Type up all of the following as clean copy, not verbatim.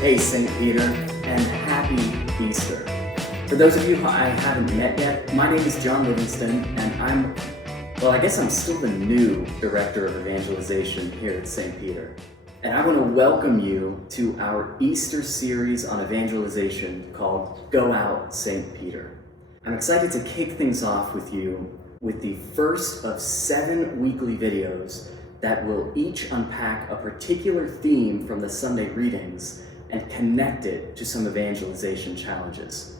Hey, St. Peter, and happy Easter. For those of you who I haven't met yet, my name is John Livingston, and I guess I'm still the new Director of Evangelization here at St. Peter. And I want to welcome you to our Easter series on evangelization called Go Out, St. Peter. I'm excited to kick things off with you with the first of 7 weekly videos that will each unpack a particular theme from the Sunday readings and connect it to some evangelization challenges.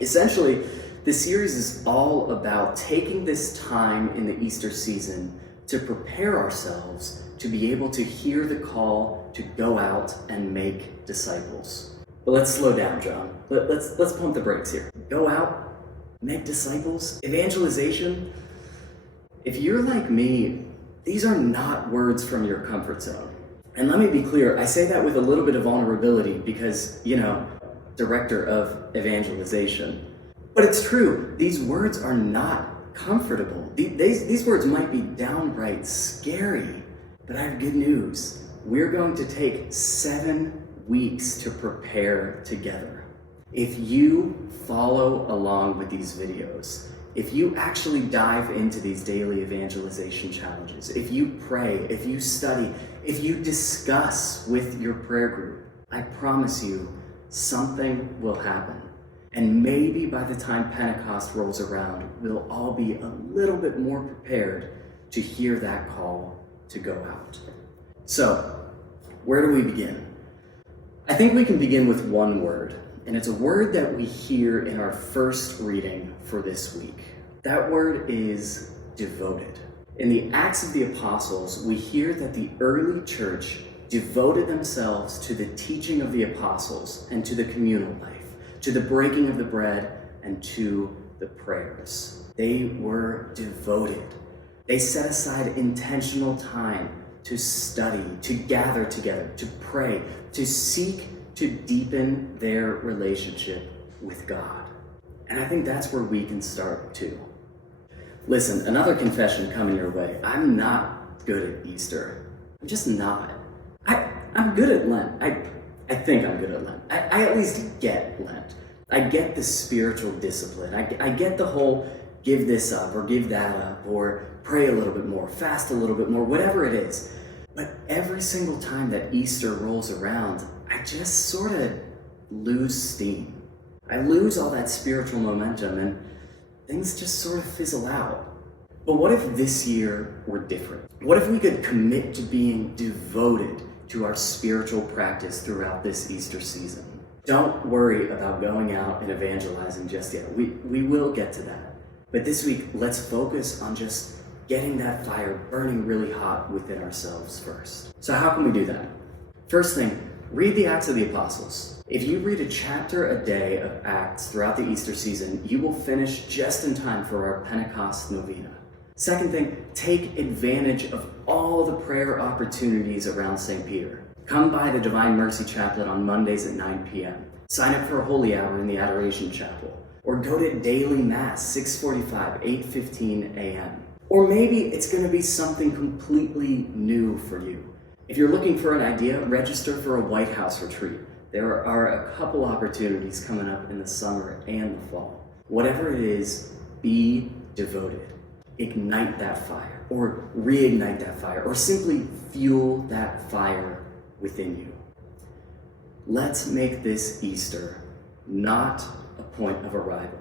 Essentially, this series is all about taking this time in the Easter season to prepare ourselves to be able to hear the call to go out and make disciples. But let's slow down, John. Let's pump the brakes here. Go out, make disciples, evangelization. If you're like me, these are not words from your comfort zone. And let me be clear, I say that with a little bit of vulnerability because, Director of Evangelization. But it's true, these words are not comfortable. These words might be downright scary, but I have good news. We're going to take 7 weeks to prepare together. If you follow along with these videos, if you actually dive into these daily evangelization challenges, if you pray, if you study, if you discuss with your prayer group, I promise you something will happen. And maybe by the time Pentecost rolls around, we'll all be a little bit more prepared to hear that call to go out. So, where do we begin? I think we can begin with one word. And it's a word that we hear in our first reading for this week. That word is devoted. In the Acts of the Apostles, we hear that the early church devoted themselves to the teaching of the apostles and to the communal life, to the breaking of the bread and to the prayers. They were devoted. They set aside intentional time to study, to gather together, to pray, to seek to deepen their relationship with God. And I think that's where we can start too. Listen, another confession coming your way. I'm not good at Easter. I'm just not. I'm good at Lent. I think I'm good at Lent. I at least get Lent. I get the spiritual discipline. I get the whole give this up or give that up or pray a little bit more, fast a little bit more, whatever it is. But every single time that Easter rolls around, I just sort of lose steam. I lose all that spiritual momentum and things just sort of fizzle out. But what if this year were different? What if we could commit to being devoted to our spiritual practice throughout this Easter season? Don't worry about going out and evangelizing just yet. We will get to that. But this week, let's focus on just getting that fire burning really hot within ourselves first. So how can we do that? First thing, read the Acts of the Apostles. If you read a chapter a day of Acts throughout the Easter season, you will finish just in time for our Pentecost novena. Second thing, take advantage of all the prayer opportunities around St. Peter. Come by the Divine Mercy Chaplet on Mondays at 9 p.m. Sign up for a holy hour in the Adoration Chapel. Or go to daily Mass, 6:45, 8:15 a.m. Or maybe it's going to be something completely new for you. If you're looking for an idea, register for a White House retreat. There are a couple opportunities coming up in the summer and the fall. Whatever it is, be devoted. Ignite that fire, or reignite that fire, or simply fuel that fire within you. Let's make this Easter not a point of arrival,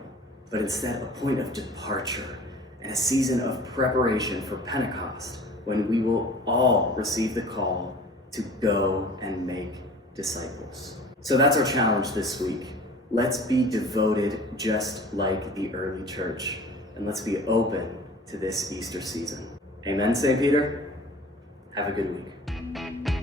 but instead a point of departure and a season of preparation for Pentecost, when we will all receive the call to go and make disciples. So that's our challenge this week. Let's be devoted just like the early church, and let's be open to this Easter season. Amen, St. Peter? Have a good week.